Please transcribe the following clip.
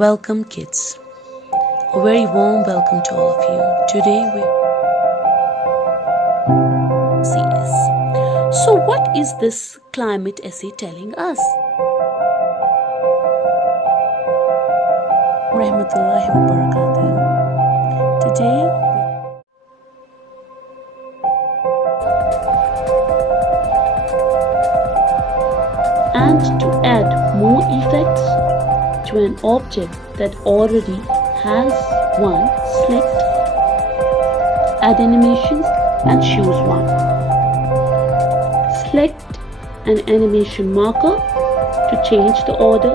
Welcome kids. A very warm welcome to all of you. Today we CS. So what is this climate essay telling us? Rahmatullahi wa barakatuh. Today and to add more effects to an object that already has one, select, add animations and choose one. Select an animation marker to change the order